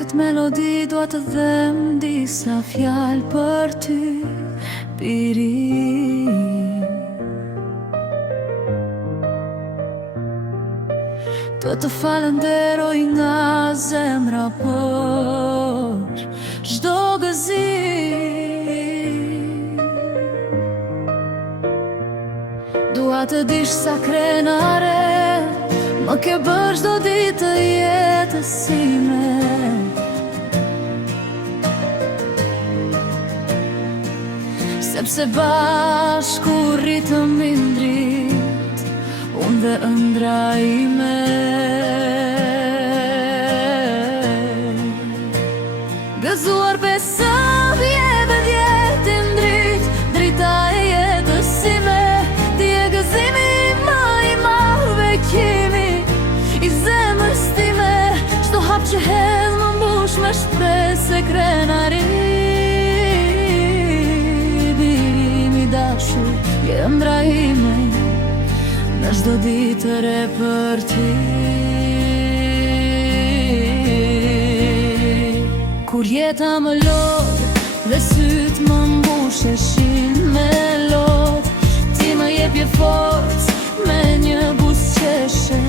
këtë melodi dua të dhem disa fjalë për ty, Piri. Do të falenderoj nga zemra për çdo gëzim. Dua të dish sa krenare më ke bërë çdo ditë të jetës sime. Sepse bashku rritëm i ndrit, unë dhe ëndra ime. Gëzuar besa vjetë djetë i ndrit, drita e jetës sime. Ti e gëzimi ma i madh, bekimi i zemrës time. Çdo hap që hedh më mbush me shpresë e krenari. Ëndra ime në çdo ditë të re për ty. Kur jeta më lodh dhe syt më mbusheshin me lodh, ti më jepje forcë me një buzëqeshje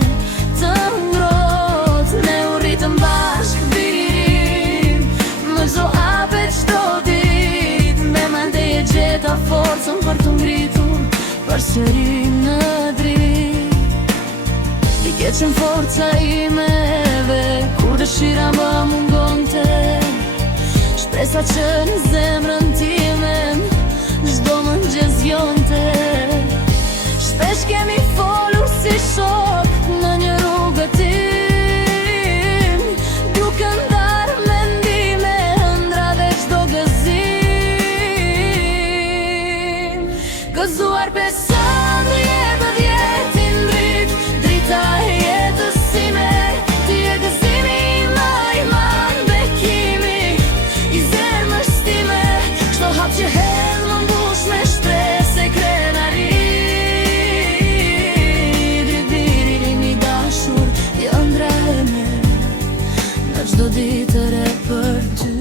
të ngrohtë. Ne u rritëm bashkë birim, më çdo hapet çdo ditë. Me mande e gjeta forcën për të ngritur përsëri në dritë. Ti ke qenë forca ime edhe kur dëshira më mungonte. Shpresa që në zemrën time çdo mëngjes zgjonte. Shpesh kemi folur si shok në një rrugë tim, duke ndarë mendime, ëndra dhe çdo gëzim. Gëzuar besa në jetë djetë i ndrit, drita e jetës sime. Ti e gëzimi ma i madh, bekimi i zemrës time. Çdo hap që hedh më mbush me shpresë e krenari. Dritërin i dashur i ëndra ime në çdo ditë të re për ty.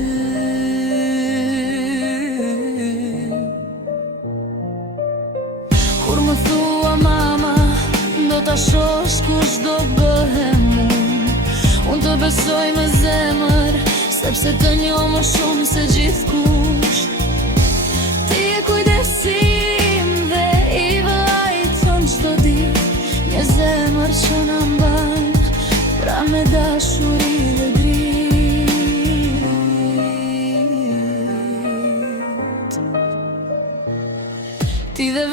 Kur më thua mama, do ta shosh kush do bëhem unë të besoj me zemër, sepse të njoh më shumë se gjithkush. Ti e kujdesim dhe i vllajton çdo ditë, një zemër që na mban pra me dashuri dhe dritë. Ti dhe